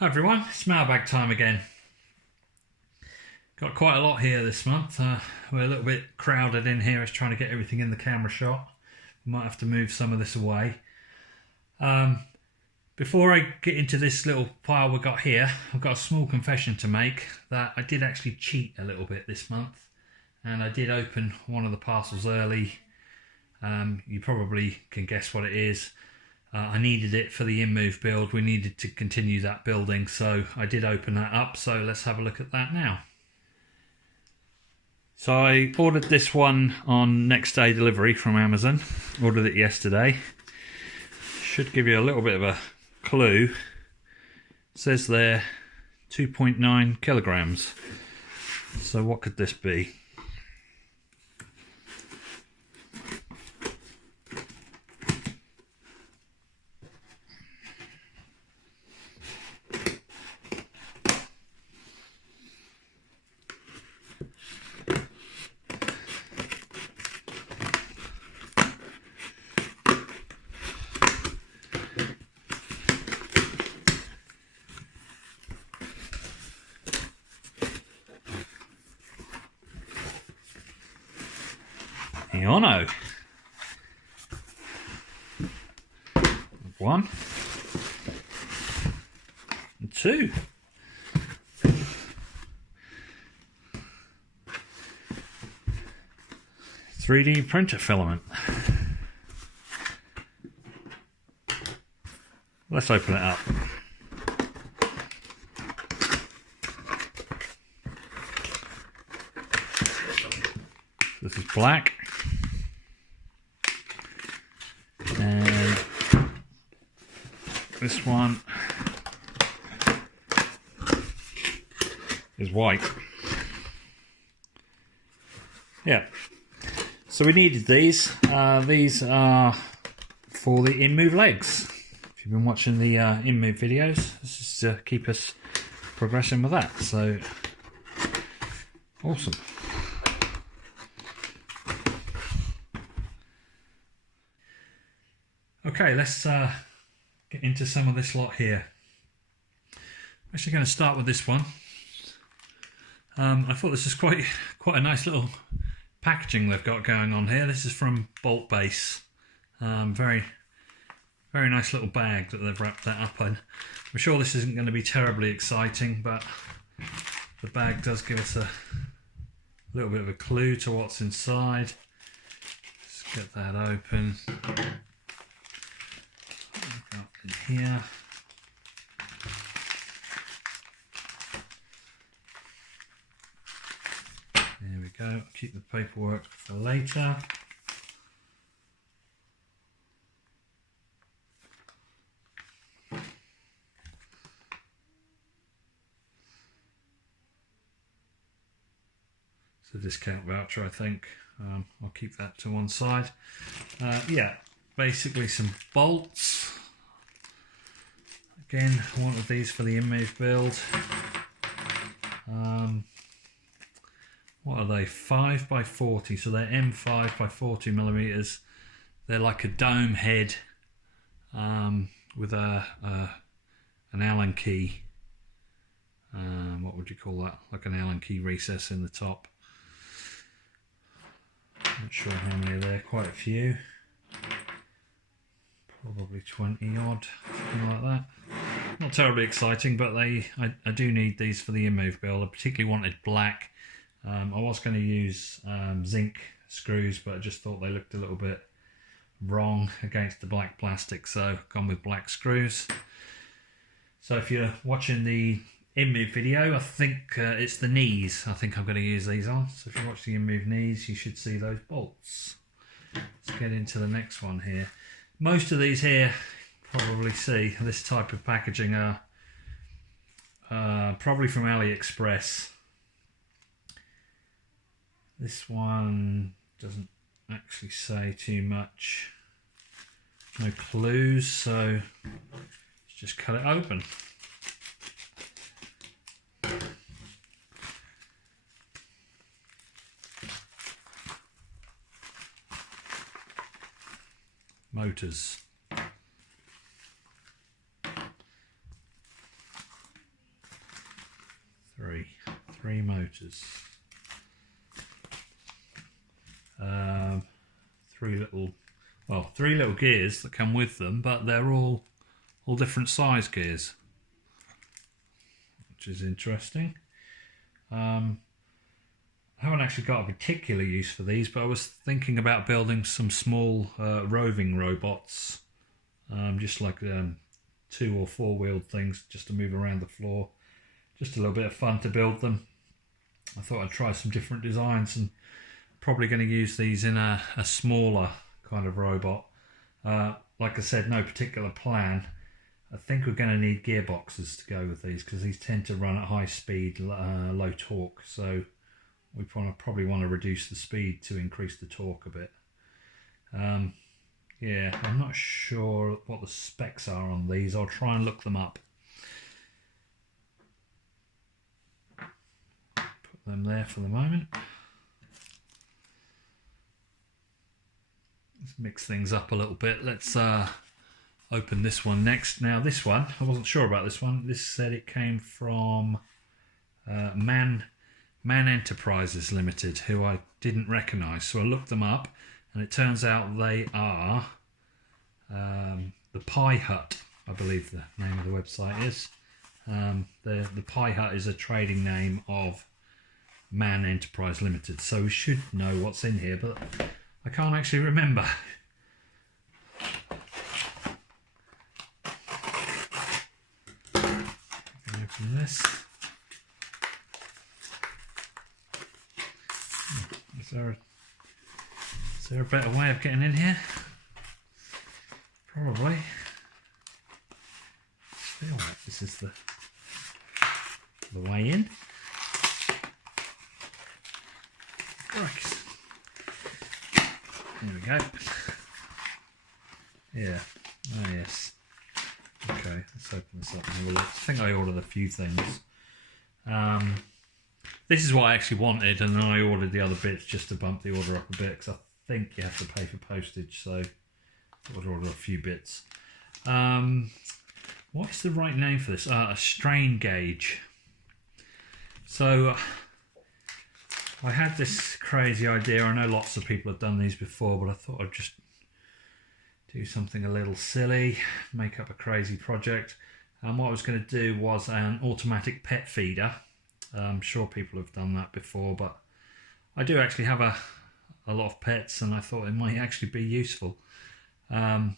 Hi everyone, it's mailbag time again. Got quite a lot here this month. We're a little bit crowded in here as trying to get everything in the camera shot. We might have to move some of this away. Before I get into this little pile we've got here, I've got a small confession to make that I did actually cheat a little bit this month, and I did open one of the parcels early. You probably can guess what it is. I needed it for the InMoov build. We needed to continue that building, so I did open that up. So let's have a look at that now. So I ordered this one on next day delivery from Amazon. Ordered it yesterday. Should give you a little bit of a clue. It says there 2.9 kilograms. So what could this be? Eono. One. And two. .3D printer filament. Let's open it up. This is black. And this one is white. Yeah. So we needed these. These are for the InMoov legs. If you've been watching the InMoov videos, this is to keep us progressing with that. So awesome. Okay, let's get into some of this lot here. I'm actually going to start with this one. I thought this is quite a nice little packaging they've got going on here. This is from Boltbase. Very nice little bag that they've wrapped that up in. I'm sure this isn't going to be terribly exciting, but the bag does give us a little bit of a clue to what's inside. Let's get that open. In here. There we go. Keep the paperwork for later. It's a discount voucher, I think. I'll keep that to one side. Yeah, basically some bolts. Again, one of these for the InMoov build. What are they? 5x40, so they're M5 by 40 millimeters. They're like a dome head with an Allen key. What would you call that? Like an Allen key recess in the top. Not sure how many are there. Quite a few. Probably 20 odd, something like that. Not terribly exciting, but I do need these for the InMoov build. I particularly wanted black. I was going to use zinc screws, but I just thought they looked a little bit wrong against the black plastic, so gone with black screws. So if you're watching the InMoov video, I think it's the knees I think I'm going to use these on. So if you watch the InMoov knees, you should see those bolts. Let's get into the next one here. Most of these here, probably see this type of packaging are probably from AliExpress. This one doesn't actually say too much. No clues, so let's just cut it open. motors. Three motors. Three little gears that come with them, but they're all different size gears, which is interesting. I haven't actually got a particular use for these, but I was thinking about building some small roving robots, just like 2 or 4 wheeled things, just to move around the floor. Just a little bit of fun to build them. I thought I'd try some different designs, and probably going to use these in a smaller kind of robot. Like I said, no particular plan. I think we're going to need gearboxes to go with these, because these tend to run at high speed, low torque. So we probably want to reduce the speed to increase the torque a bit. Yeah, I'm not sure what the specs are on these. I'll try and look them up. Put them there for the moment. Let's mix things up a little bit. Let's open this one next. Now this one, I wasn't sure about this one. This said it came from Man Enterprises Limited, who I didn't recognise. So I looked them up, and it turns out they are the Pie Hut, I believe the name of the website is. The Pie Hut is a trading name of Man Enterprise Limited, so we should know what's in here, but I can't actually remember. Open this. Is there a better way of getting in here? Probably. I feel like this is the way in. Right. There we go. Yeah. Oh yes. Okay, let's open this up and have a look. I think I ordered a few things. This is what I actually wanted, and then I ordered the other bits just to bump the order up a bit, because I think you have to pay for postage, so I would order a few bits. What is the right name for this? A strain gauge. So I had this crazy idea. I know lots of people have done these before, but I thought I'd just do something a little silly, make up a crazy project. And what I was going to do was an automatic pet feeder. I'm sure people have done that before, but I do actually have a lot of pets, and I thought it might actually be useful. And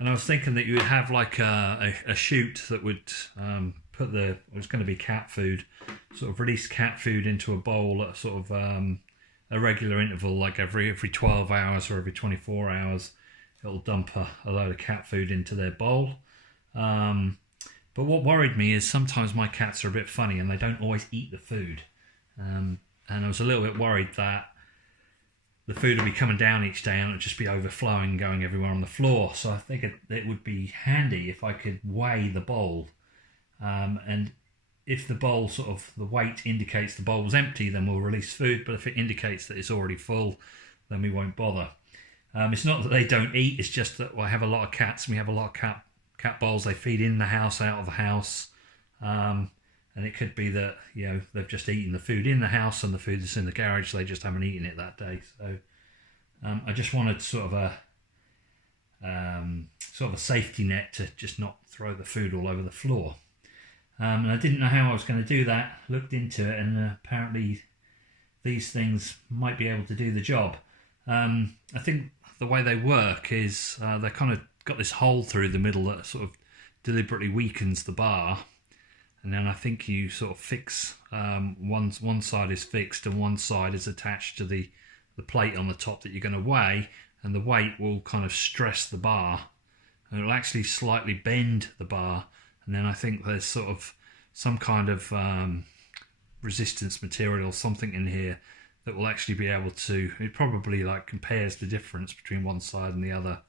I was thinking that you would have like a chute that would it was going to be cat food, sort of release cat food into a bowl at sort of a regular interval, like every 12 hours or every 24 hours. It'll dump a load of cat food into their bowl. But what worried me is sometimes my cats are a bit funny and they don't always eat the food. And I was a little bit worried that the food would be coming down each day and it would just be overflowing and going everywhere on the floor. So I think it would be handy if I could weigh the bowl. And if the bowl the weight indicates the bowl was empty, then we'll release food. But if it indicates that it's already full, then we won't bother. It's not that they don't eat, it's just that I have a lot of cats, and we have a lot of cat bowls. They feed in the house, out of the house, and it could be that they've just eaten the food in the house and the food that's in the garage, they just haven't eaten it that day. So I just wanted sort of a safety net to just not throw the food all over the floor. And I didn't know how I was going to do that. Looked into it, and apparently these things might be able to do the job. I think the way they work is they kind of got this hole through the middle that sort of deliberately weakens the bar, and then I think you sort of fix one side is fixed and one side is attached to the plate on the top that you're going to weigh, and the weight will kind of stress the bar, and it'll actually slightly bend the bar, and then I think there's sort of some kind of resistance material, something in here that will actually be able to, it probably like compares the difference between one side and the other,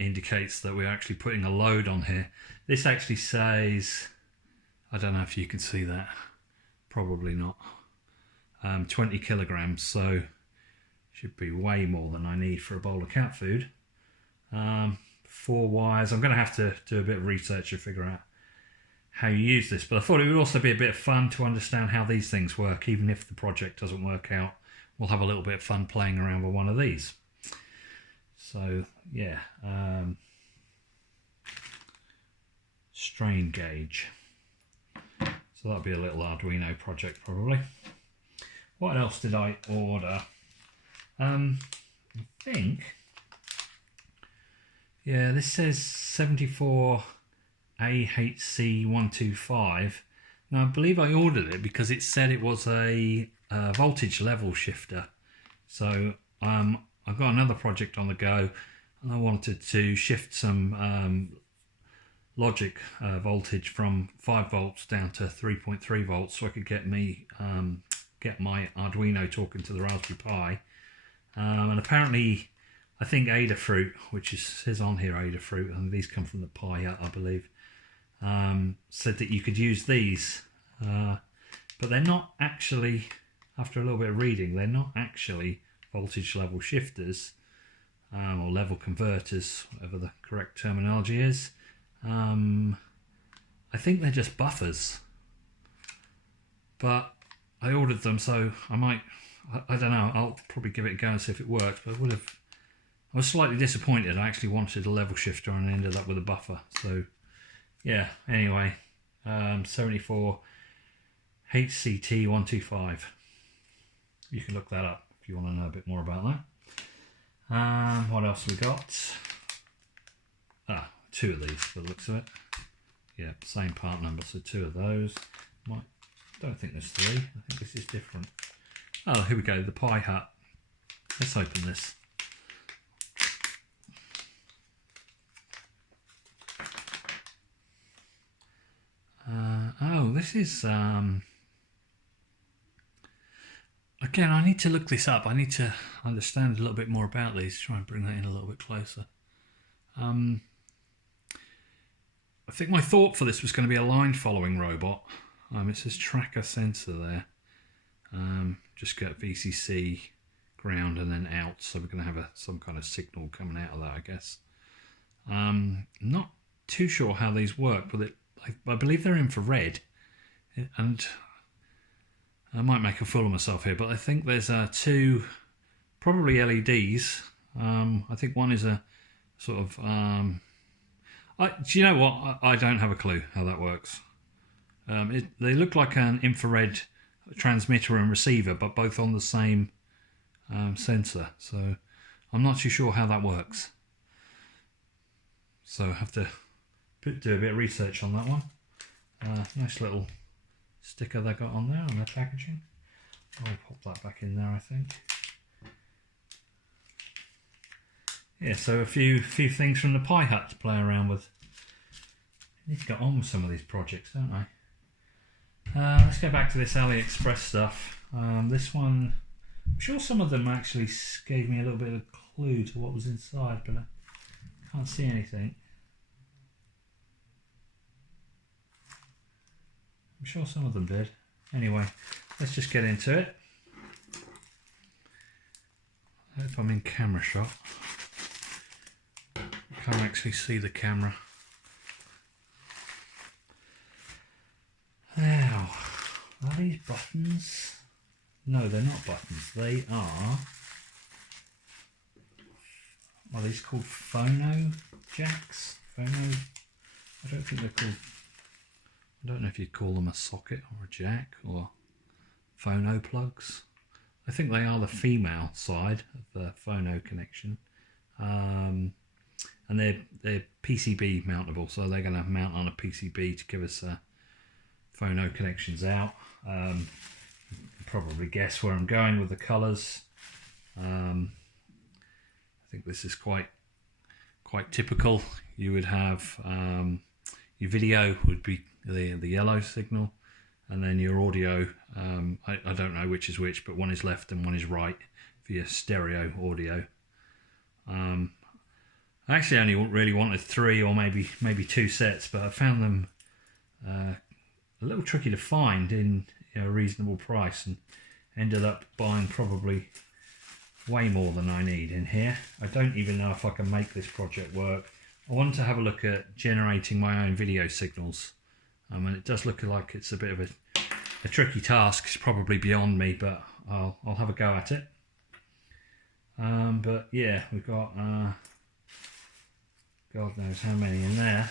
indicates that we're actually putting a load on here. This actually says, I don't know if you can see that, probably not, 20 kilograms, so should be way more than I need for a bowl of cat food. 4 wires, I'm going to have to do a bit of research to figure out how you use this, but I thought it would also be a bit of fun to understand how these things work. Even if the project doesn't work out, we'll have a little bit of fun playing around with one of these. So yeah, strain gauge. So that'll be a little Arduino project probably. What else did I order? I think, yeah, this says 74 AHC125. Now I believe I ordered it because it said it was a voltage level shifter. So I've got another project on the go, and I wanted to shift some logic voltage from 5 volts down to 3.3 volts, so I could get my Arduino talking to the Raspberry Pi. And apparently, I think Adafruit, which says on here Adafruit, and these come from the Pi Hut, I believe, said that you could use these, but they're not actually, after a little bit of reading, they're not actually voltage level shifters, or level converters, whatever the correct terminology is. I think they're just buffers, but I ordered them, so I might, I don't know, I'll probably give it a go and see if it works, but I was slightly disappointed. I actually wanted a level shifter and ended up with a buffer. So yeah, anyway, 74 HCT125. You can look that up if you want to know a bit more about that. What else we got? 2 of these by the looks of it. Yeah, same part number, so 2 of those. Don't think there's 3. I think this is different. Oh, here we go, the Pi Hut. Let's open this. Oh, this is again, I need to look this up. I need to understand a little bit more about these. Try and bring that in a little bit closer. I think my thought for this was going to be a line following robot. It says tracker sensor there. Just get VCC, ground, and then out. So we're going to have some kind of signal coming out of that, I guess. Not too sure how these work, but I believe they're infrared, and I might make a fool of myself here, but I think there's 2 probably LEDs. I think one is a sort of do you know what? I don't have a clue how that works. They look like an infrared transmitter and receiver, but both on the same sensor. So I'm not too sure how that works. So I have to do a bit of research on that one. Nice little sticker they got on there on the packaging. I'll pop that back in there, I think. Yeah, so a few things from the Pi Hut to play around with. I need to get on with some of these projects, don't I? Let's go back to this AliExpress stuff. This one, I'm sure some of them actually gave me a little bit of a clue to what was inside, but I can't see anything. I'm sure some of them did. Anyway, let's just get into it. I hope I'm in camera shot. I can't actually see the camera. Now, are these buttons? No, they're not buttons. They are these called phono jacks? I don't think they're called. I don't know if you'd call them a socket or a jack or phono plugs. I think they are the female side of the phono connection, and they're PCB mountable, so they're going to mount on a PCB to give us phono connections out. You can probably guess where I'm going with the colours. I think this is quite typical. You would have your video would be the yellow signal, and then your audio, I don't know which is which, but one is left and one is right for your stereo audio. I actually only really wanted 3 or maybe 2 sets, but I found them a little tricky to find in a reasonable price, and ended up buying probably way more than I need in here. I don't even know if I can make this project work. I wanted to have a look at generating my own video signals And it does look like it's a bit of a tricky task. It's probably beyond me, but I'll have a go at it. But yeah, we've got God knows how many in there.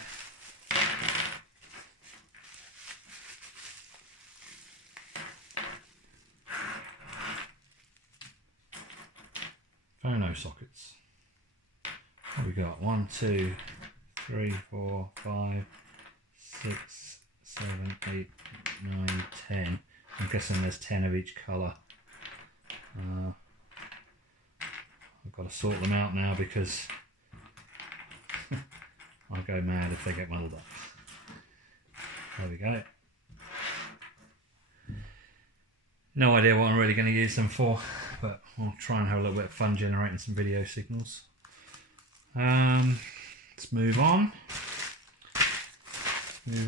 Phono sockets. What we got? 1, 2, 3, 4, 5, 6, 7, 8, 9, 10. I'm guessing there's 10 of each colour. I've got to sort them out now because I'll go mad if they get muddled up. There we go. No idea what I'm really going to use them for, but I'll try and have a little bit of fun generating some video signals. Let's move on. This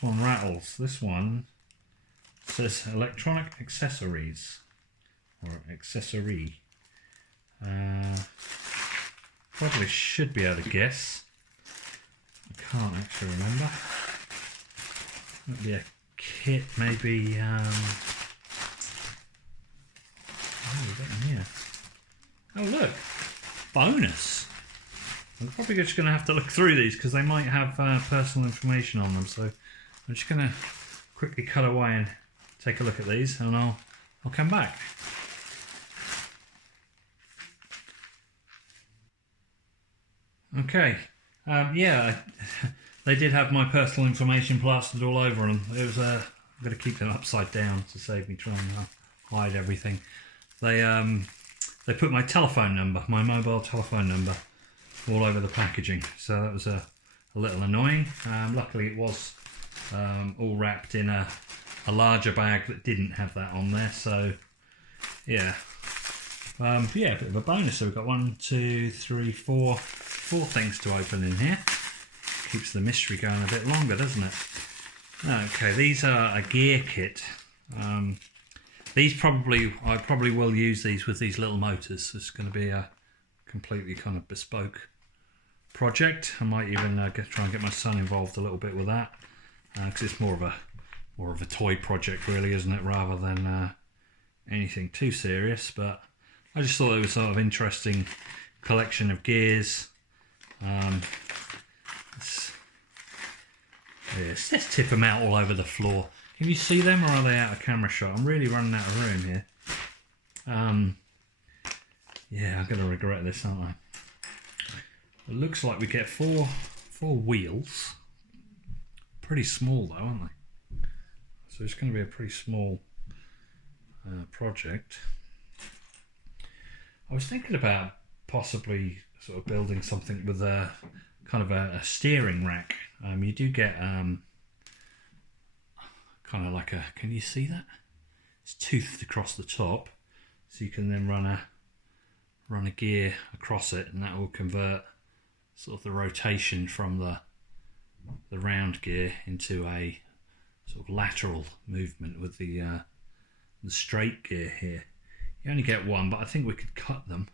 one rattles. This one says electronic accessories or accessory. Probably should be able to guess. I can't actually remember. Might be a kit, maybe. Oh, we've got them here. Oh, look, bonus. I'm probably just going to have to look through these because they might have personal information on them. So I'm just going to quickly cut away and take a look at these, and I'll come back. Okay, yeah, they did have my personal information plastered all over them. It was I'm going to keep them upside down to save me trying to hide everything. They put my telephone number, my mobile telephone number, all over the packaging, so that was a little annoying. Luckily it was all wrapped in a larger bag that didn't have that on there, so yeah. Yeah, a bit of a bonus. So we've got 1, 2, 3, 4 things to open in here. Keeps the mystery going a bit longer, doesn't it? Okay, these are a gear kit. I probably will use these with these little motors. It's going to be a completely kind of bespoke project. I might even try and get my son involved a little bit with that, because it's more of a toy project, really, isn't it, rather than anything too serious. But I just thought it was sort of interesting collection of gears. Let's tip them out all over the floor. Can you see them, or are they out of camera shot? I'm really running out of room here. Yeah, I'm going to regret this, aren't I? It looks like we get four wheels. Pretty small though, aren't they? So it's going to be a pretty small project. I was thinking about possibly sort of building something with a kind of a steering rack. You do get kind of like a, can you see that? It's toothed across the top, so you can then run a gear across it, and that will convert sort of the rotation from the round gear into a sort of lateral movement with the straight gear here. You only get one, but I think we could cut them,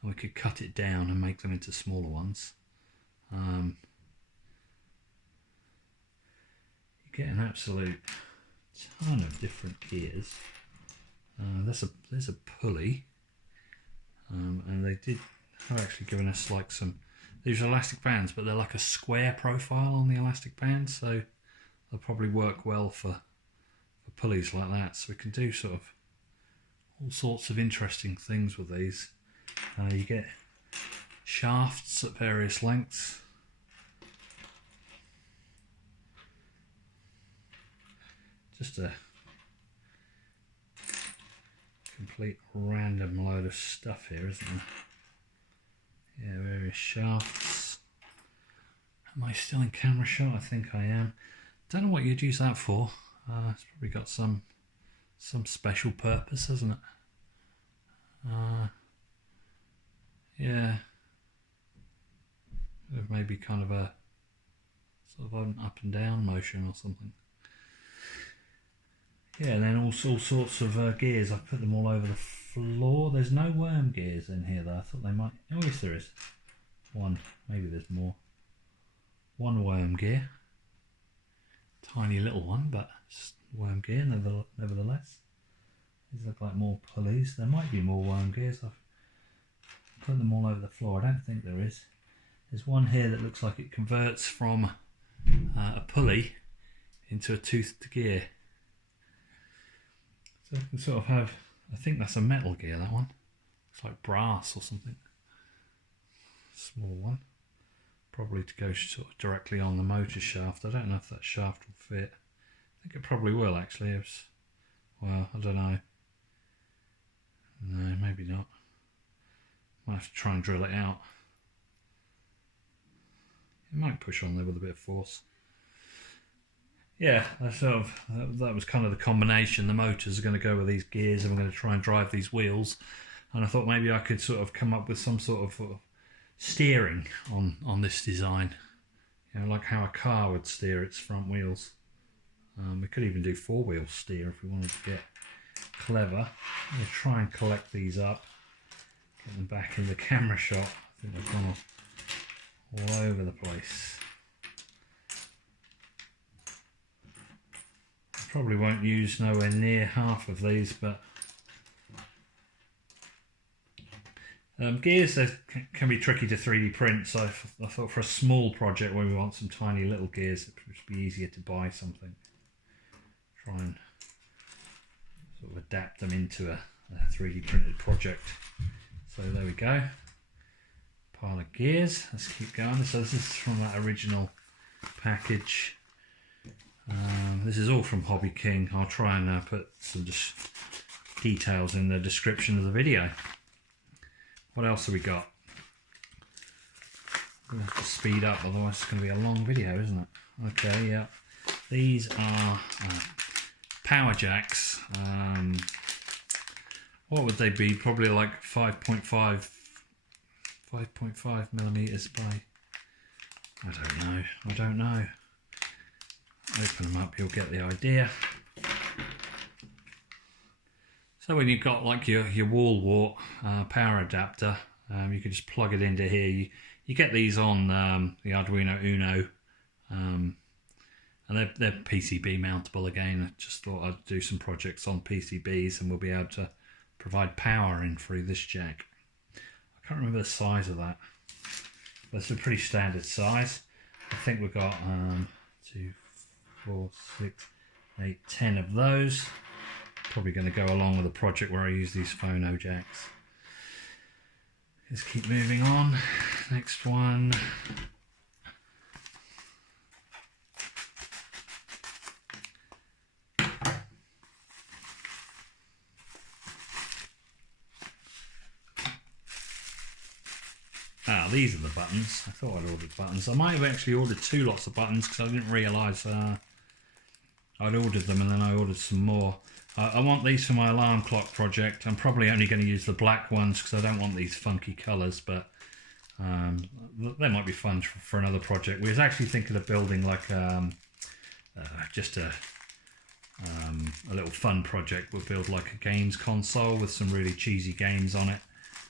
and we could cut it down and make them into smaller ones. You get an absolute ton of different gears. There's a pulley, and they have actually given us like some. These are elastic bands, but they're like a square profile on the elastic band, so they'll probably work well for pulleys like that. So we can do sort of all sorts of interesting things with these. You get shafts at various lengths. Just a complete random load of stuff here, isn't there? Yeah, various shafts. Am I still in camera shot? I think I am. Don't know what you'd use that for. It's probably got some special purpose, hasn't it? Yeah. Maybe kind of a sort of an up and down motion or something. Yeah, and then all sorts of gears. I've put them all over the floor. There's no worm gears in here though. I thought they might. Oh yes, there is. One. Maybe there's more. One worm gear. tiny little one, but it's worm gear nevertheless. These look like more pulleys. There might be more worm gears. I've put them all over the floor. I don't think there is. There's one here that looks like it converts from a pulley into a toothed gear. So I can sort of have, I think that's a metal gear, that one. It's like brass or something. Small one. Probably to go sort of directly on the motor shaft. I don't know if that shaft will fit. I think it probably will actually. Well, I don't know. No, maybe not. Might have to try and drill it out. It might push on there with a bit of force. Yeah, that was kind of the combination. The motors are going to go with these gears, and we're going to try and drive these wheels. And I thought maybe I could sort of come up with some sort of steering on this design. You know, like how a car would steer its front wheels. We could even do four-wheel steer if we wanted to get clever. We'll try and collect these up, get them back in the camera shot. I think they've gone all over the place. I probably won't use nowhere near half of these, but gears can be tricky to 3D print, so I thought for a small project where we want some tiny little gears, it would be easier to buy something. Try and sort of adapt them into a 3D printed project. So there we go. Pile of gears. Let's keep going. So this is from that original package. This is all from Hobby King. I'll try and put some details in the description of the video. What else have we got? I'm going to have to speed up, otherwise it's going to be a long video, isn't it? Okay, yeah. These are power jacks. What would they be? Probably like 5.5 millimeters by, I don't know. Open them up, you'll get the idea. So when you've got like your wall wart power adapter, you can just plug it into here. You get these on the Arduino Uno, and they're PCB mountable again. I just thought I'd do some projects on PCBs and we'll be able to provide power in through this jack. I can't remember the size of that, but it's a pretty standard size. I think we've got 2, 4, 6, 8, 10 of those. Probably going to go along with a project where I use these phono jacks. Let's keep moving on. Next one. These are the buttons. I thought I'd ordered buttons. I might have actually ordered 2 lots of buttons because I didn't realise I'd ordered them, and then I ordered some more. I want these for my alarm clock project. I'm probably only going to use the black ones because I don't want these funky colours, but they might be fun for another project. We was actually thinking of building like just a little fun project. We'll build like a games console with some really cheesy games on it.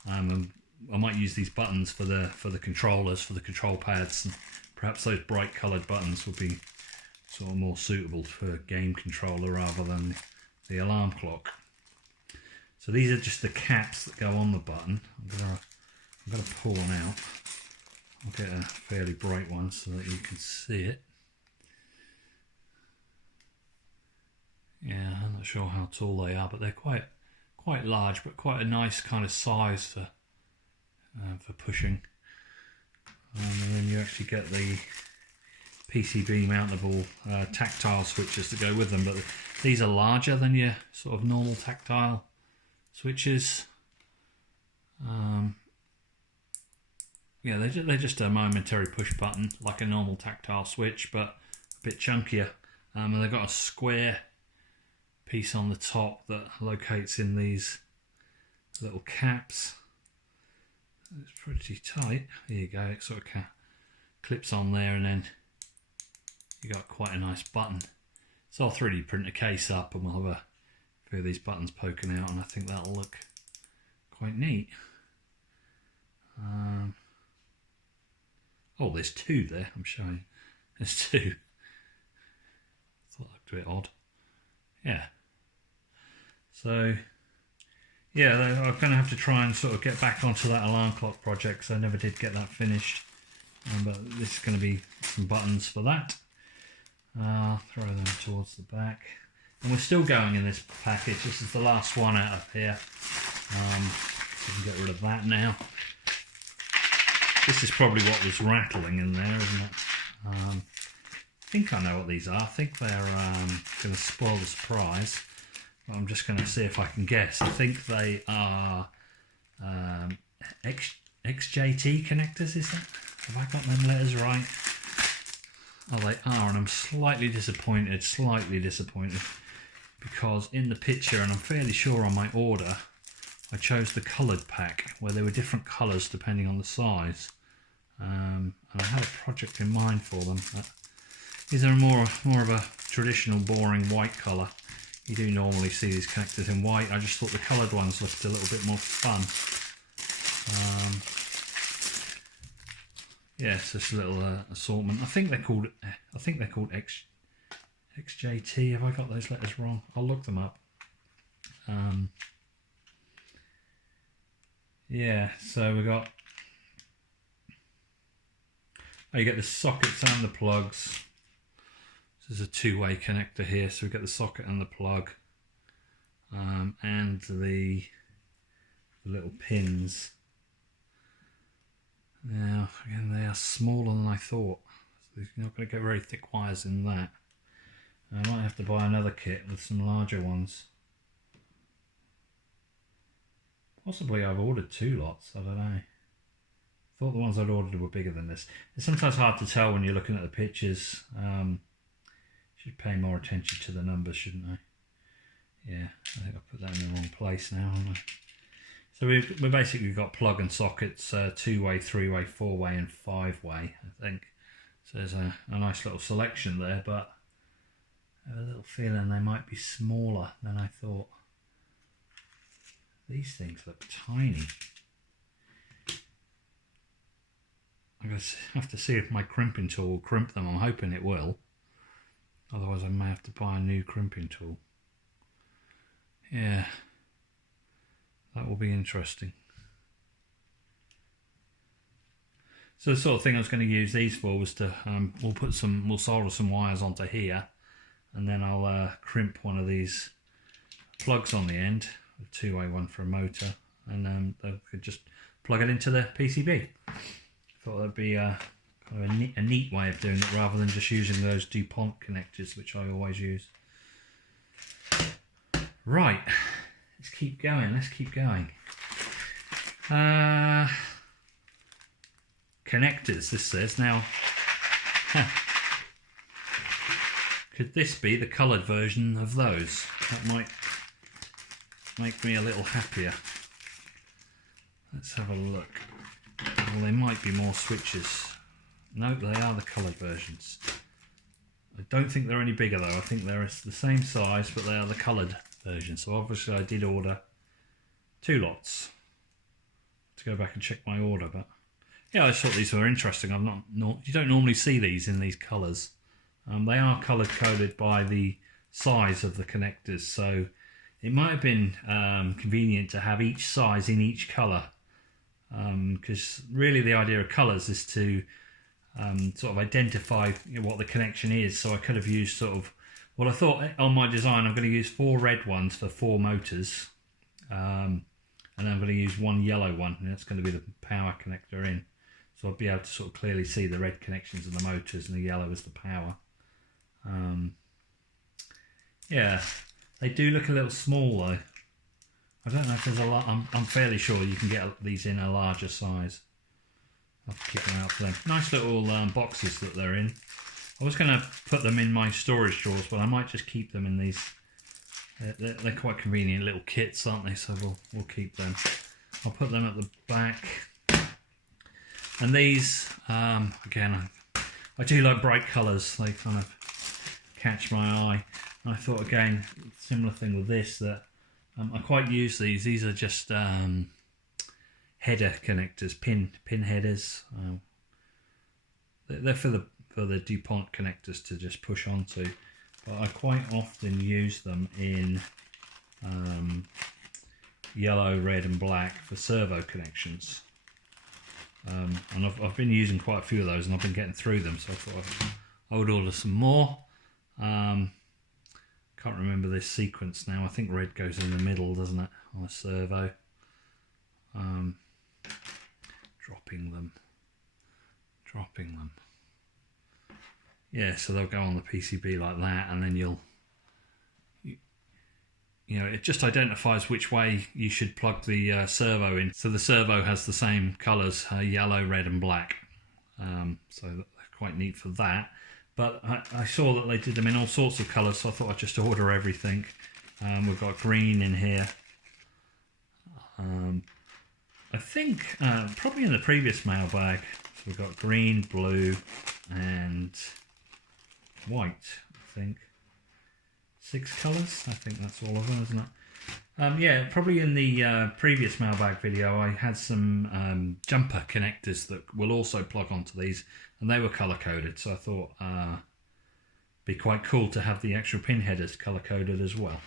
And I might use these buttons for the controllers, for the control pads, and perhaps those bright coloured buttons will be sort of more suitable for a game controller rather than the alarm clock. So these are just the caps that go on the button. I'm gonna pull one out. I'll get a fairly bright one so that you can see it. Yeah, I'm not sure how tall they are, but they're quite large, but quite a nice kind of size for pushing. And then you actually get the PCB mountable tactile switches to go with them, but these are larger than your sort of normal tactile switches. Yeah, they're just a momentary push button like a normal tactile switch, but a bit chunkier. And they've got a square piece on the top that locates in these little caps. It's pretty tight. There you go. It sort of clips on there, and then you got quite a nice button. So I'll 3D print a case up, and we'll have a few of these buttons poking out, and I think that'll look quite neat. Oh, there's 2 there. I'm showing. There's 2. That looked a bit odd. Yeah. So, yeah, I'm going to have to try and sort of get back onto that alarm clock project because I never did get that finished. But this is going to be some buttons for that. Throw them towards the back. And we're still going in this package. This is the last one out of here. So we can get rid of that now. This is probably what was rattling in there, isn't it? I think I know what these are. I think they're going to spoil the surprise. But I'm just going to see if I can guess. I think they are XJT connectors, is that? Have I got them letters right? Oh, they are, and I'm slightly disappointed, because in the picture, and I'm fairly sure on my order, I chose the coloured pack, where there were different colours depending on the size. And I had a project in mind for them. These are more of a traditional, boring white colour. You do normally see these connectors in white. I just thought the coloured ones looked a little bit more fun. Yes, this little assortment. I think they're called XJT. Have I got those letters wrong? I'll look them up. Yeah, so we got. Oh, you get the sockets and the plugs. This is a two-way connector here, so we get the socket and the plug, and the little pins. Now, again, they are smaller than I thought. So you're not going to get very thick wires in that. I might have to buy another kit with some larger ones. Possibly I've ordered 2 lots, I don't know. I thought the ones I'd ordered were bigger than this. It's sometimes hard to tell when you're looking at the pictures. Should pay more attention to the numbers, shouldn't I? Yeah, I think I put that in the wrong place now, haven't I? So we've basically got plug and sockets, 2-way, 3-way, 4-way and 5-way, I think. So there's a nice little selection there, but I have a little feeling they might be smaller than I thought. These things look tiny. I'm going to have to see if my crimping tool will crimp them. I'm hoping it will. Otherwise I may have to buy a new crimping tool. Yeah. That will be interesting. So the sort of thing I was going to use these for was to we'll solder some wires onto here, and then I'll crimp one of these plugs on the end, a 2-way one for a motor, and I could just plug it into the PCB. Thought that'd be kind of a neat way of doing it rather than just using those Dupont connectors, which I always use. Right. Let's keep going, connectors, this says. Now, could this be the coloured version of those? That might make me a little happier. Let's have a look. Well, they might be more switches. No, they are the coloured versions. I don't think they're any bigger though. I think they're the same size, but they are the coloured version. So obviously I did order 2 lots. To go back and check my order, but yeah, I just thought these were interesting. You don't normally see these in these colours. They are colour coded by the size of the connectors, so it might have been convenient to have each size in each colour, because really the idea of colours is to sort of identify what the connection is. So I could have used sort of, well, I thought on my design I'm going to use 4 red ones for 4 motors, and then I'm going to use 1 yellow one, and that's going to be the power connector in. So I'll be able to sort of clearly see the red connections in the motors and the yellow is the power. Yeah, they do look a little small though. I don't know if there's a lot. I'm fairly sure you can get these in a larger size. I'll have to keep an eye out for them. Nice little boxes that they're in. I was going to put them in my storage drawers, but I might just keep them in these. They're quite convenient little kits, aren't they? So we'll keep them. I'll put them at the back. And these, again, I do like bright colours. They kind of catch my eye. And I thought, again, similar thing with this, that I quite use these. These are just header connectors, pin headers. They're for the DuPont connectors to just push onto. but I quite often use them in yellow, red and black for servo connections. And I've been using quite a few of those and I've been getting through them, so I thought I would order some more. Can't remember this sequence now. I think red goes in the middle, doesn't it, on a servo. Dropping them. Yeah, so they'll go on the PCB like that, and then you know, it just identifies which way you should plug the servo in. So the servo has the same colours, yellow, red and black. So they're quite neat for that. But I saw that they did them in all sorts of colours, so I thought I'd just order everything. We've got green in here. I think probably in the previous mailbag, so we've got green, blue and white, I think. 6 colours, I think that's all of them, isn't it? Yeah, probably in the previous mailbag video I had some jumper connectors that will also plug onto these, and they were colour coded, so I thought be quite cool to have the actual pin headers colour coded as well.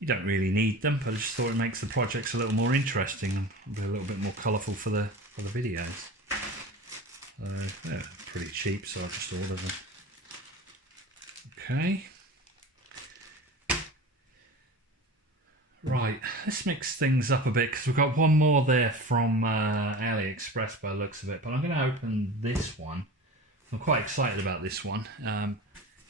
You don't really need them, but I just thought it makes the projects a little more interesting and be a little bit more colourful for the videos. They're pretty cheap, so I just ordered them. Okay. Right, let's mix things up a bit because we've got one more there from AliExpress by the looks of it, but I'm going to open this one. I'm quite excited about this one.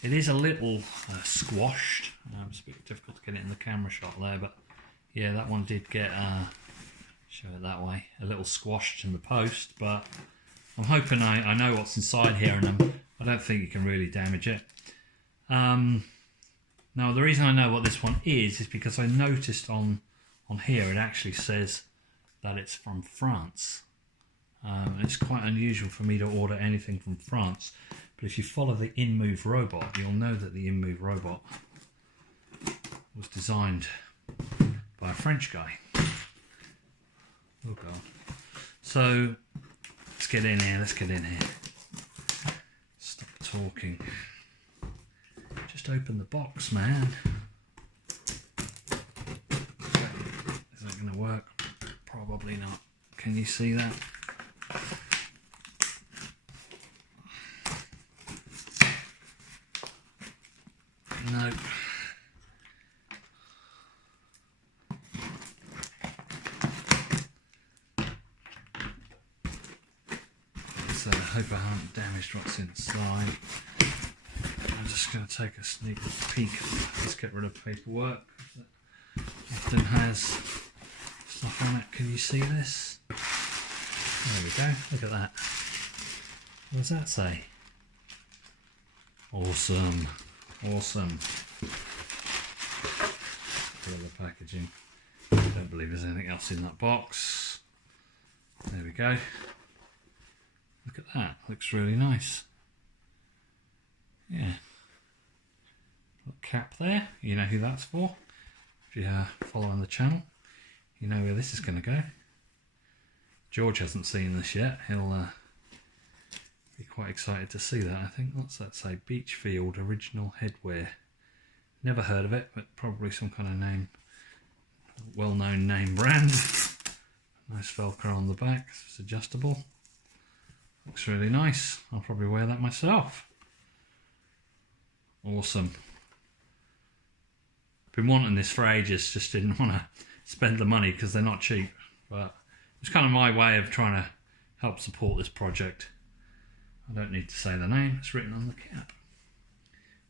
It is a little squashed. It's a bit difficult to get it in the camera shot there, but yeah, that one did get, show it that way, a little squashed in the post, but I'm hoping I know what's inside here, and I don't think you can really damage it. Now the reason I know what this one is because I noticed on here it actually says that it's from France. It's quite unusual for me to order anything from France, but if you follow the InMoov robot, you'll know that the InMoov robot was designed by a French guy. Oh god. So let's get in here, Stop talking. Just open the box, man. Is that going to work? Probably not. Can you see that? No. So I hope I haven't damaged what's inside. I'm just going to take a sneak peek. Let's get rid of paperwork. It often has stuff on it. Can you see this? There we go. Look at that. What does that say? Awesome. Awesome. Rid of the packaging. I don't believe there's anything else in that box. There we go. Look at that. Looks really nice. Yeah. Little cap there. You know who that's for. If you're following the channel, you know where this is going to go. George hasn't seen this yet. He'll be quite excited to see that, I think. What's that say? Beachfield Original Headwear. Never heard of it, but probably some kind of name, well-known name brand. Nice Velcro on the back. It's adjustable. Looks really nice. I'll probably wear that myself. Awesome. Been wanting this for ages, just didn't want to spend the money because they're not cheap. But it's kind of my way of trying to help support this project. I don't need to say the name, it's written on the cap.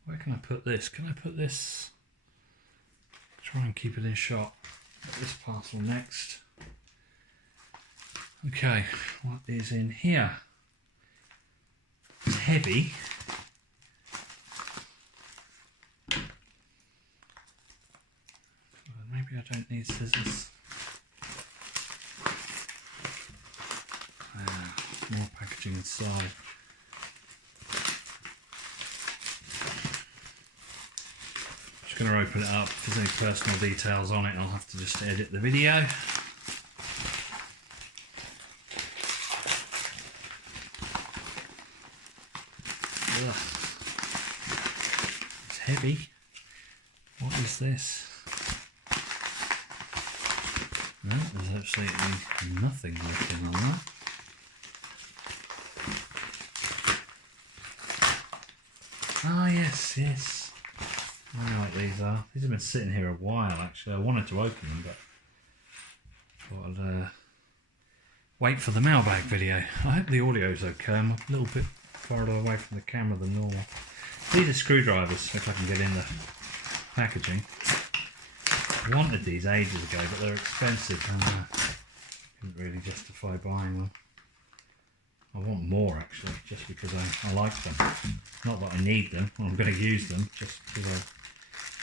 Where can I put this? Can I put this? Try and keep it in shot. Put this parcel next. Okay, what is in here? It's heavy. Maybe I don't need scissors. More packaging inside. Just going to open it up. If there's any personal details on it, I'll have to just edit the video. Ugh. heavy. What is this? No, there's absolutely nothing looking on that. Ah, yes, yes. I know what these are. These have been sitting here a while, actually. I wanted to open them, but thought I'd wait for the mailbag video. I hope the audio's okay. I'm a little bit farther away from the camera than normal. These are screwdrivers, if I can get in the packaging. I wanted these ages ago, but they're expensive and couldn't really justify buying them. I want more, actually, just because I like them. Not that I need them, or I'm going to use them, just because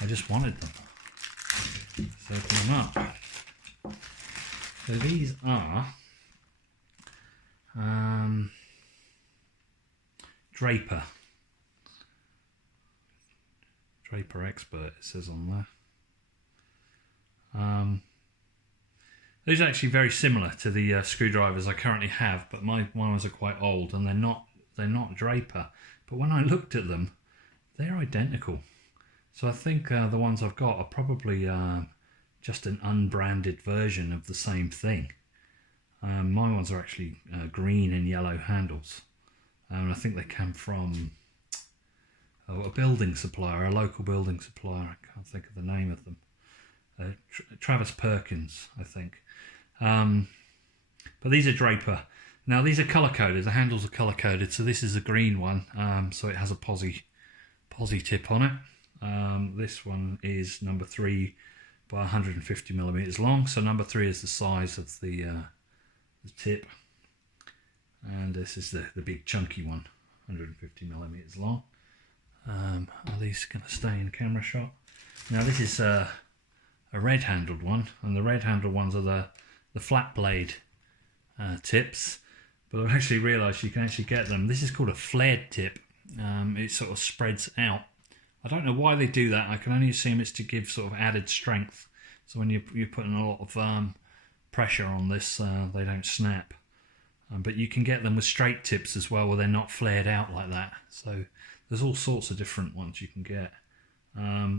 I just wanted them. Let's open them up. So these are Draper. Draper Expert, it says on there. These are actually very similar to the screwdrivers I currently have, but my ones are quite old and they're not Draper. But when I looked at them, they're identical. So I think the ones I've got are probably just an unbranded version of the same thing. My ones are actually green and yellow handles, and I think they come from a building supplier, a local building supplier. I can't think of the name of them. Travis Perkins, I think. But these are Draper. Now these are color coded. The handles are color coded. So this is a green one. So it has a posi tip on it. This one is number 3 by 150 millimeters long. So number 3 is the size of the tip, and this is the big chunky one, 150 millimeters long. Are these going to stay in camera shot? Now this is a red handled one, and the red handled ones are the flat blade tips, but I've actually realised you can actually get them. This is called a flared tip. It sort of spreads out. I don't know why they do that. I can only assume it's to give sort of added strength, so when you're putting a lot of pressure on this, they don't snap. But you can get them with straight tips as well, where they're not flared out like that. So there's all sorts of different ones you can get. I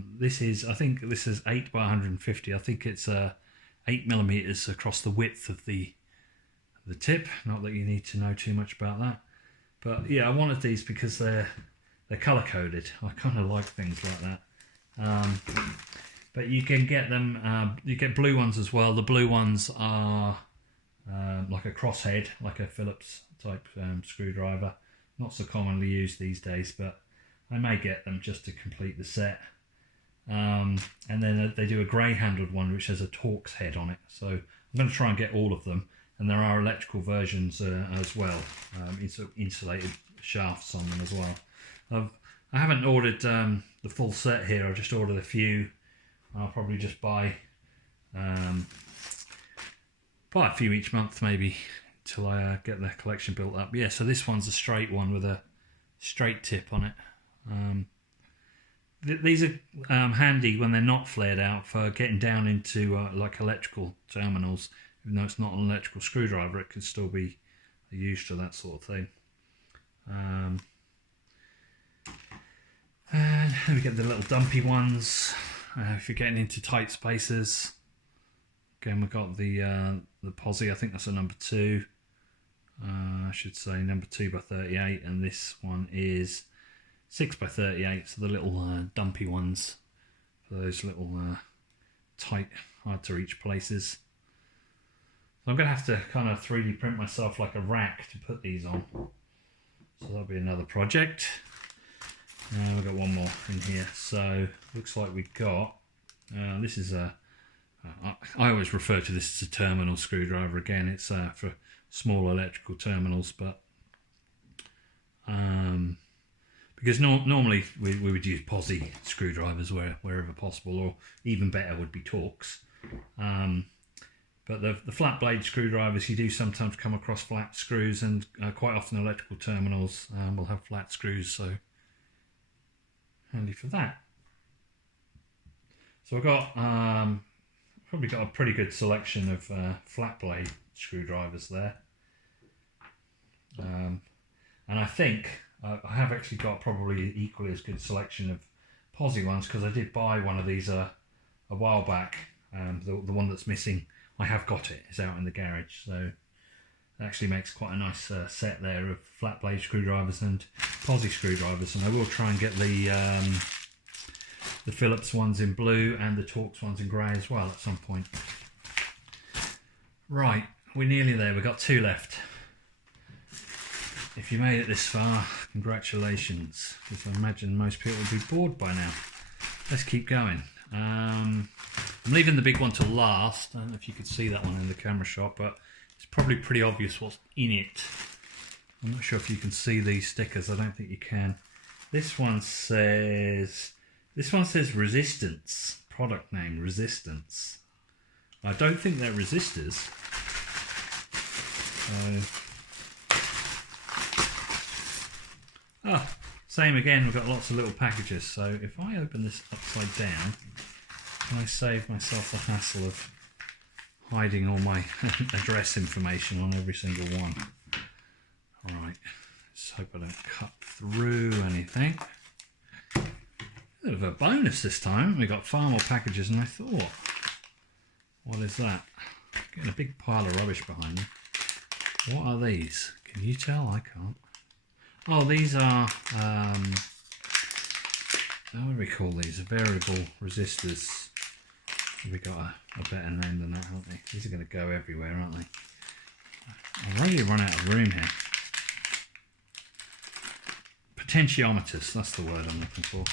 think this is 8 by 150. I think it's 8 millimeters across the width of the tip. Not that you need to know too much about that, but yeah, I wanted these because they're color coded. I kind of like things like that. But you can get them. You get blue ones as well. The blue ones are like a crosshead, like a Phillips type screwdriver. Not so commonly used these days, but I may get them just to complete the set. And then they do a grey handled one which has a Torx head on it. So I'm going to try and get all of them. And there are electrical versions as well, insulated shafts on them as well. I haven't ordered the full set here. I've just ordered a few. I'll probably just buy a few each month maybe till I get the collection built up. Yeah, so this one's a straight one with a straight tip on it. These are handy when they're not flared out for getting down into like electrical terminals. Even though it's not an electrical screwdriver, it can still be used for that sort of thing. And then we get the little dumpy ones. If you're getting into tight spaces, again we've got the posi. I think that's a number 2. I should say number 2 by 38, and this one is 6 by 38. So the little dumpy ones for those little tight, hard to reach places. So I'm going to have to kind of 3D print myself like a rack to put these on. So that'll be another project. We've got one more in here. So looks like we've got, this is I always refer to this as a terminal screwdriver. Again, it's for small electrical terminals, but because normally we would use posi screwdrivers wherever possible, or even better would be Torx. But the flat blade screwdrivers, you do sometimes come across flat screws, and quite often electrical terminals will have flat screws, so handy for that. So I've got probably got a pretty good selection of flat blade screwdrivers there, and I think I have actually got probably equally as good selection of posi ones because I did buy one of these a while back. The one that's missing, I have got it. It's out in the garage, so it actually makes quite a nice set there of flat blade screwdrivers and posi screwdrivers. And I will try and get the Phillips ones in blue and the Torx ones in grey as well at some point. Right, we're nearly there. We've got 2 left. If you made it this far, congratulations, because I imagine most people would be bored by now. Let's keep going. I'm leaving the big one to last. I don't know if you could see that one in the camera shot, but it's probably pretty obvious what's in it. I'm not sure if you can see these stickers. I don't think you can. This one says resistance. Product name resistance. I don't think they're resistors. Same again, we've got lots of little packages. So if I open this upside down, can I save myself the hassle of hiding all my address information on every single one? Alright, let's hope I don't cut through anything. A bit of a bonus this time. We got far more packages than I thought. What is that? Getting a big pile of rubbish behind me. What are these? Can you tell? I can't. Oh, these are, what do we call these? Variable resistors. We've got a better name than that, haven't we? These are going to go everywhere, aren't they? I've already run out of room here. Potentiometers, that's the word I'm looking for.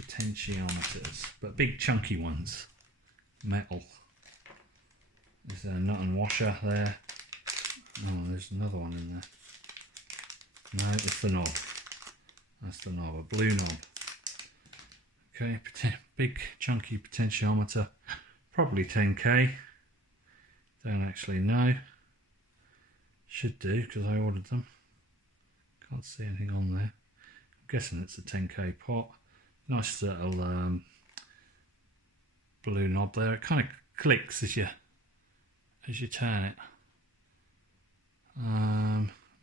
Potentiometers, but big chunky ones. Metal. There's a nut and washer there. Oh, there's another one in there. No, it's the knob. That's the knob, a blue knob. Okay, big chunky potentiometer, probably 10k. Don't actually know. Should do because I ordered them. Can't see anything on there. I'm guessing it's a 10k pot. Nice little blue knob there. It kind of clicks as you turn it.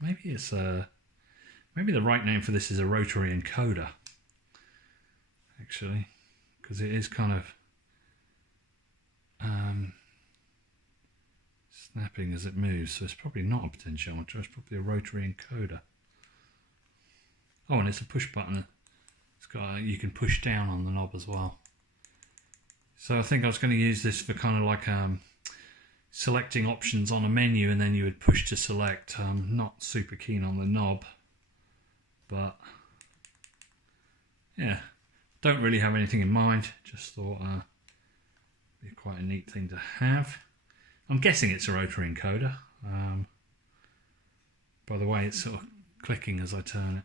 Maybe it's a. Maybe the right name for this is a rotary encoder, actually, because it is kind of snapping as it moves, so it's probably not a potentiometer, it's probably a rotary encoder. Oh, and it's a push button. It's got you can push down on the knob as well. So I think I was going to use this for kind of like selecting options on a menu, and then you would push to select. I'm not super keen on the knob. But yeah, don't really have anything in mind. Just thought it'd be quite a neat thing to have. I'm guessing it's a rotary encoder. By the way, it's sort of clicking as I turn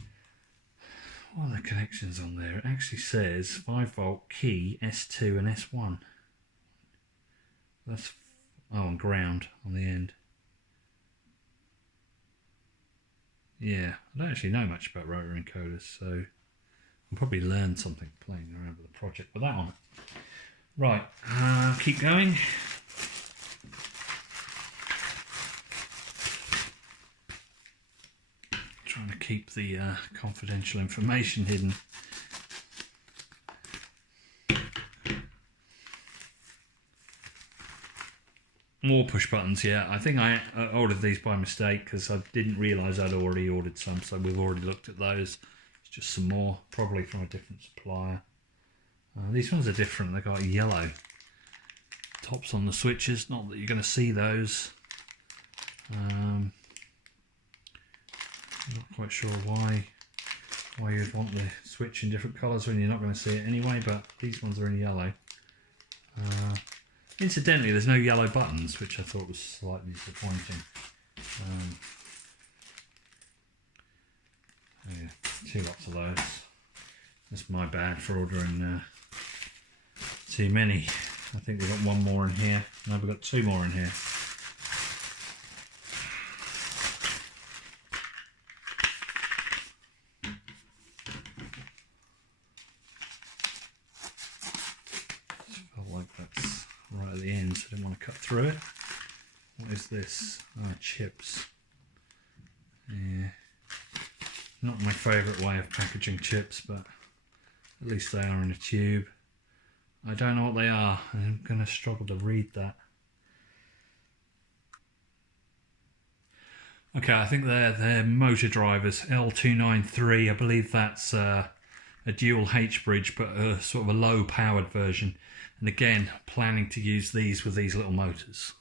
it. What are the connections on there? It actually says 5-volt key, S2 and S1. That's and ground on the end. Yeah, I don't actually know much about rotary encoders, so I'll probably learn something playing around with the project with that on it. Right, keep going. Trying to keep the confidential information hidden. More push buttons, yeah. I think I ordered these by mistake because I didn't realise I'd already ordered some, so we've already looked at those. It's just some more, probably from a different supplier. These ones are different. They've got yellow tops on the switches. Not that you're going to see those. I'm not quite sure why you'd want the switch in different colours when you're not going to see it anyway, but these ones are in yellow. Incidentally, there's no yellow buttons, which I thought was slightly disappointing. Yeah, 2 lots of those. That's my bad for ordering too many. I think we've got 1 more in here. No, we've got 2 more in here. Right at the end, so I didn't want to cut through it. What is this? Oh, chips. Yeah. Not my favourite way of packaging chips, but at least they are in a tube. I don't know what they are. I'm going to struggle to read that. Okay, I think they're motor drivers. L293, I believe that's a dual H bridge, but sort of a low powered version. And again, planning to use these with these little motors.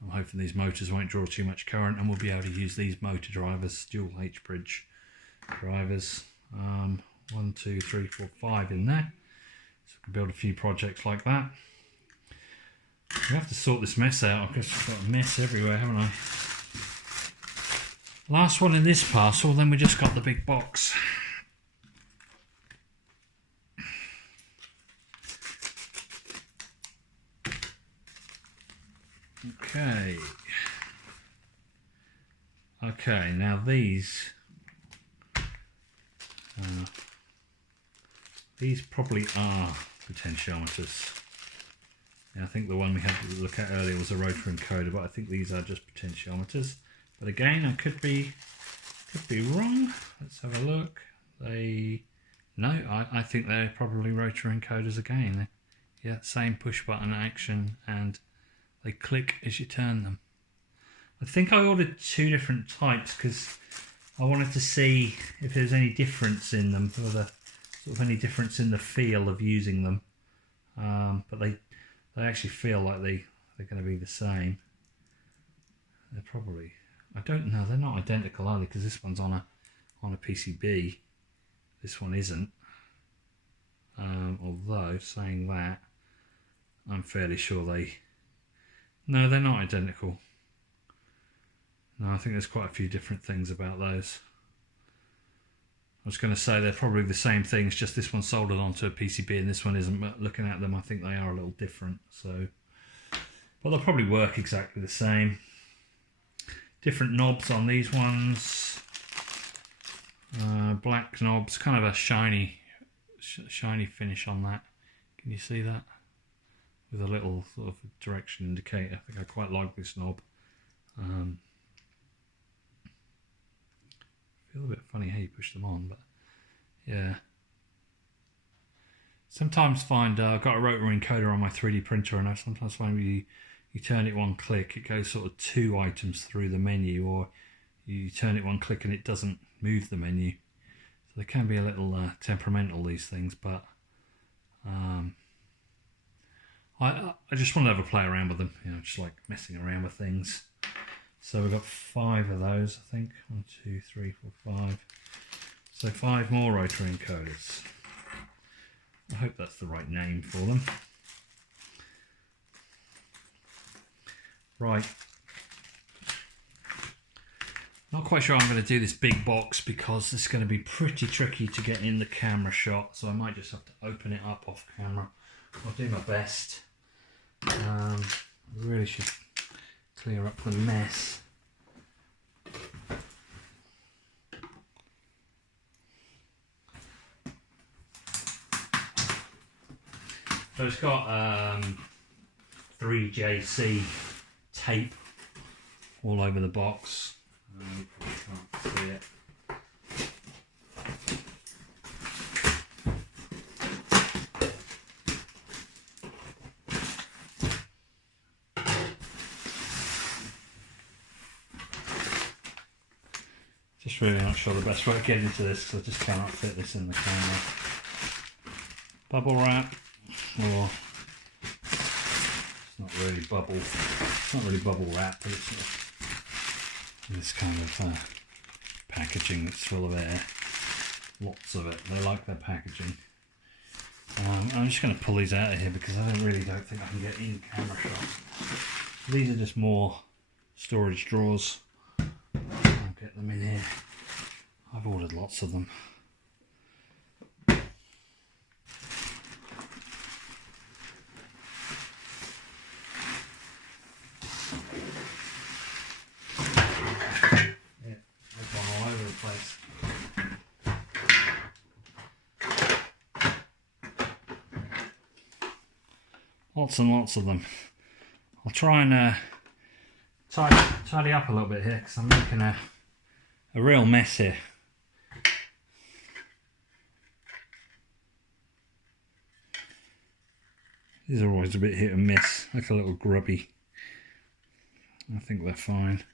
I'm hoping these motors won't draw too much current and we'll be able to use these motor drivers, dual H bridge drivers. 1, 2, 3, 4, 5 in there. So I can build a few projects like that. We have to sort this mess out because I've got a mess everywhere, haven't I? Last one in this parcel, then we just got the big box. Okay, now these probably are potentiometers. Yeah, I think the one we had to look at earlier was a Rotary encoder, but I think these are just potentiometers. But again, I could be wrong. Let's have a look. No, I think they're probably Rotary encoders again. Yeah, same push button action, and they click as you turn them. I think I ordered 2 different types because I wanted to see if there's any difference in them, whether sort of any difference in the feel of using them. But they actually feel like they're going to be the same. They're probably, I don't know, they're not identical, are they? Because this one's on a PCB. This one isn't. Although saying that, I'm fairly sure no, they're not identical. No, I think there's quite a few different things about those. I was going to say they're probably the same things, just this one's soldered onto a PCB and this one isn't, but looking at them I think they are a little different. So, but they'll probably work exactly the same. Different knobs on these ones. Black knobs, kind of a shiny finish on that. Can you see that? With a little sort of direction indicator. I think I quite like this knob. Feel a bit funny how you push them on, but yeah. Sometimes find I've got a rotary encoder on my 3D printer, and I sometimes find when you turn it one click, it goes sort of 2 items through the menu, or you turn it one click and it doesn't move the menu. So they can be a little temperamental, these things, but I just want to have a play around with them, you know, just like messing around with things. So we've got 5 of those, I think. 1, 2, 3, 4, 5. So 5 more rotary encoders. I hope that's the right name for them. Right. Not quite sure I'm going to do this big box because it's going to be pretty tricky to get in the camera shot. So I might just have to open it up off camera. I'll do my best. I really should clear up the mess. So it's got 3JC tape all over the box. You probably can't see it. Just really not sure the best way of getting into this because I just cannot fit this in the camera. Bubble wrap, or it's not really bubble wrap, but it's this kind of packaging that's full of air. Lots of it. They like their packaging. I'm just going to pull these out of here because I don't think I can get in camera shot. These are just more storage drawers. I'll get them in here. I've ordered lots of them. Lots and lots of them. I'll try and tidy up a little bit here because I'm making a real mess here. These are always a bit hit and miss, like a little grubby. I think they're fine.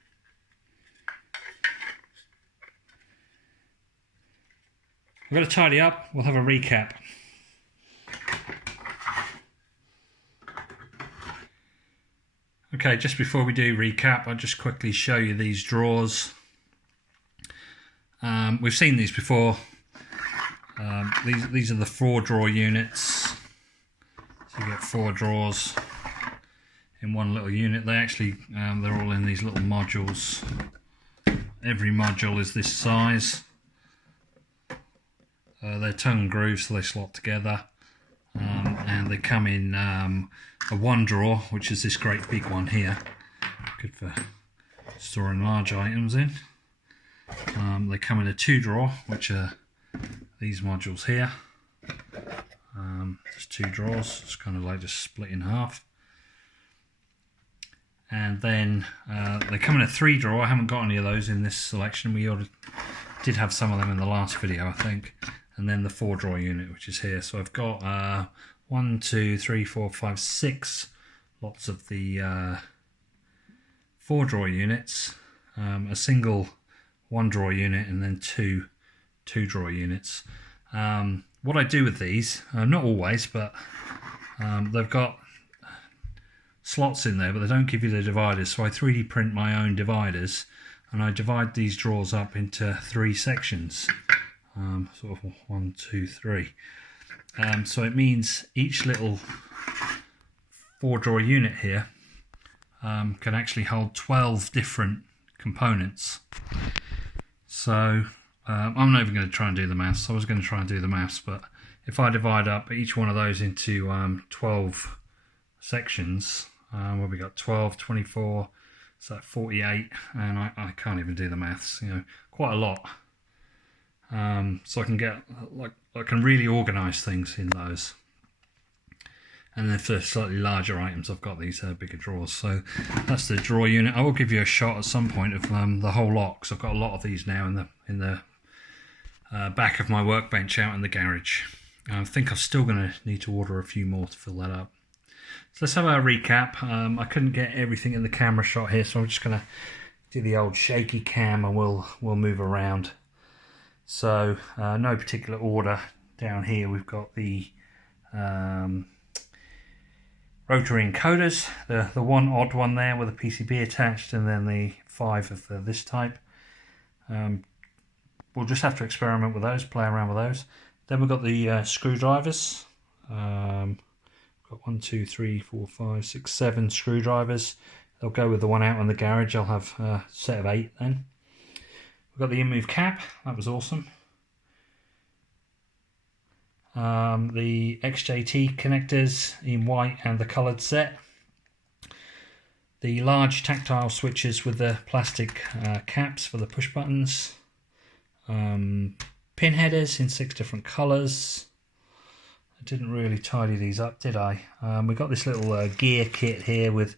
I've got to tidy up, we'll have a recap. Okay, just before we do recap, I'll just quickly show you these drawers. We've seen these before. These are the 4-drawer units. So you get 4 drawers in one little unit. They actually, they're all in these little modules. Every module is this size. They're tongue and groove, so they slot together. And they come in a 1 drawer, which is this great big one here. Good for storing large items in. They come in a 2 drawer, which are these modules here. Just 2 drawers, it's kind of like just split in half. And then they come in a 3 drawer. I haven't got any of those in this selection. We did have some of them in the last video, I think. And then the 4 drawer unit, which is here. So I've got 1, 2, 3, 4, 5, 6 lots of the 4 drawer units, a single 1 drawer unit, and then 2 drawer units. What I do with these, not always, but they've got slots in there, but they don't give you the dividers, so I 3D print my own dividers, and I divide these drawers up into 3 sections, sort of 1, 2, 3. So it means each little 4 drawer unit here can actually hold 12 different components. So I'm not even going to try and do the maths. I was going to try and do the maths, but if I divide up each one of those into 12 sections, well, we got 12, 24, so 48, and I can't even do the maths. You know, quite a lot. So I can get I can really organise things in those. And then for slightly larger items, I've got these bigger drawers. So that's the drawer unit. I will give you a shot at some point of the whole lot, because I've got a lot of these now in the back of my workbench out in the garage. I think I'm still going to need to order a few more to fill that up. So let's have a recap. I couldn't get everything in the camera shot here, so I'm just going to do the old shaky cam, and we'll move around. So no particular order. Down here we've got the Rotary encoders, the one odd one there with a PCB attached, and then the 5 of this type. We'll just have to experiment with those, play around with those. Then we've got the screwdrivers. Got 1, 2, 3, 4, 5, 6, 7 screwdrivers. They'll go with the one out in the garage. I'll have a set of 8 then. We've got the InMoov Cap. That was awesome. The XJT connectors in white and the coloured set. The large tactile switches with the plastic caps for the push buttons. Pin headers in 6 different colours. I didn't really tidy these up, did I? We've got this little gear kit here with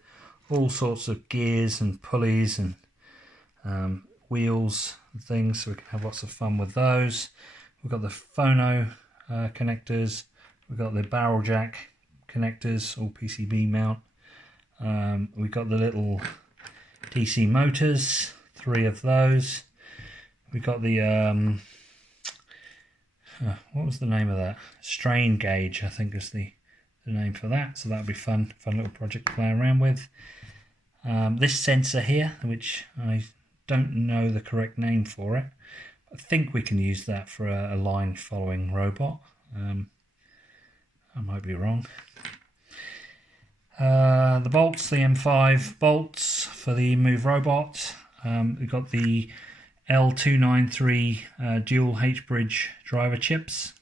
all sorts of gears and pulleys and wheels and things, so we can have lots of fun with those. We've got the phono connectors. We've got the barrel jack connectors, all PCB mount. We've got the little DC motors, 3 of those. We've got the what was the name of that? Strain gauge, I think is the name for that. So that'll be fun little project to play around with. This sensor here, which I don't know the correct name for it. I think we can use that for a line following robot. I might be wrong. The bolts, the M5 bolts for the InMoov robot. We've got the L293 dual H-bridge driver chips,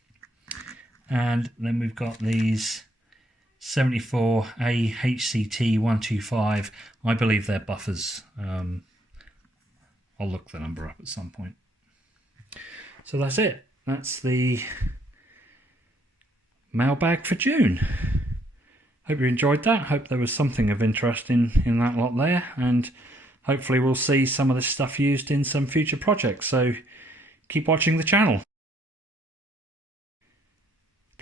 and then we've got these 74A HCT125. I believe they're buffers. I'll look the number up at some point. So that's it. That's the mailbag for June. Hope you enjoyed that. Hope there was something of interest in that lot there, and hopefully we'll see some of this stuff used in some future projects. So keep watching the channel.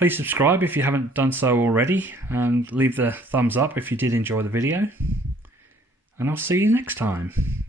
Please subscribe if you haven't done so already, and leave the thumbs up if you did enjoy the video. And I'll see you next time.